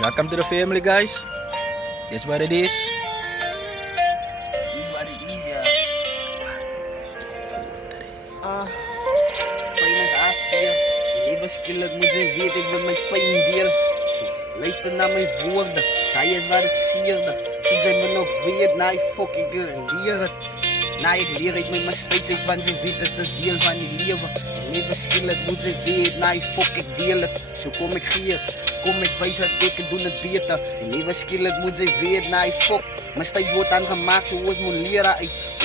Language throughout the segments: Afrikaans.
Welcome to the family, guys. That's what it is. Is wat het is, ja. Pijn is hartseer. Je leven skillet moet zijn weet, ik wil mijn pijn deel. Zo, luister naar mijn woorden. Dat is wat het sierde. Zo zijn me nog weet, nee, fuck, ik leer het. Nee, ik leer uit mijn mistakes, ik want ze weet, het is deel van die leven. Je leven skillet moet zijn weet, nee, fuck, ik deel het. Zo kom ik hier. Kom ik wijs dat ik doe het beter. En leven skillet moet ze weet, nee, fuck. Mijn stijf wordt aangemaakt zoals moet leren.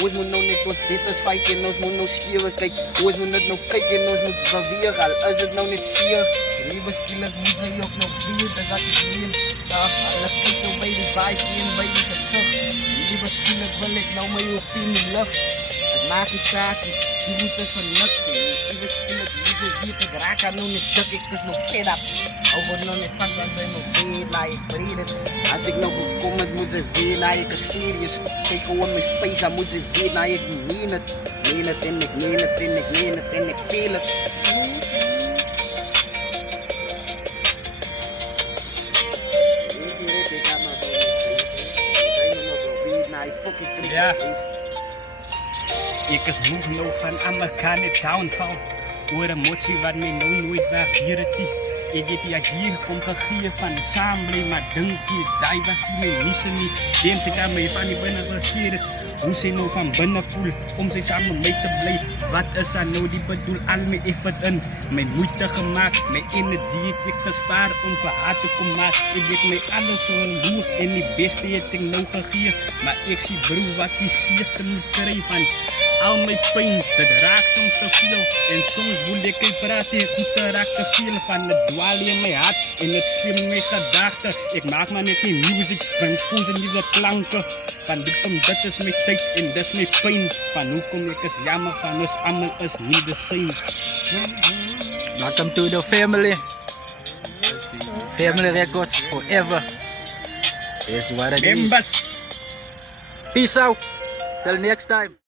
Ons moet nou net ons beter fighten en ons moet nou scheren. Kijk, ons moet het nou kijken en ons moet bewegen. Al is het nou net zeer. En leven skillet moet ze ook nog weten. Dat is ik meen. Alle kijken bij die bike en bij die gezicht. En leven skillet wil ik nou mijn opinie lucht. Het maakt je zaken. Die route is van niks. Even skillet moet ze weten. Ik raak aan nou niet dik. Ik is nog fed up. Hou gewoon nog niet vast, want zij nog weet, nou ik breed het. Als ik nog kom, het moet ze weten, nou ik is serieus. Kijk gewoon mijn face, dan moet ze weten, nou ik meen het. Meen het en ik meen het en ik meen het en ik feel het. Weet je, Rip, ik heb maar bij mijn face. Zij me nog wel weten, nou ik fucking trick Ja. is even. Ik is moeg nou van Amerikanen downfall. Oor emotie wat my nou nooit waardeer het nie. Ek het die idee om gegee van saambly, maar dink jy, die was nie my misse nie. Deem sy kan my van die binne geseer het. Hoe sy nou van binne voel, om sy saam met my te bly. Wat is haar nou die bedoel, al my effort in. My moeite gemaakt, my energie het ek gespaar om vir haar te kom maak. Ek het my alles so hoog en die beste het ek nou gegee. Maar ek sien broer wat die seerste moet kry van al my pijn, dit raak soms te veel. En soms wil ek praat en goed te raak te veel. Van het dwaal in my hart en het speel in my gedachte. Ek maak maar net nie music, van positieve klanke. Van dit is my tyd en dis my pijn. Van hoekom ek is jammer van ons allemaal is nie the same. Welcome to the family. Family Records forever. Is what it is. Members! Peace out. Till next time.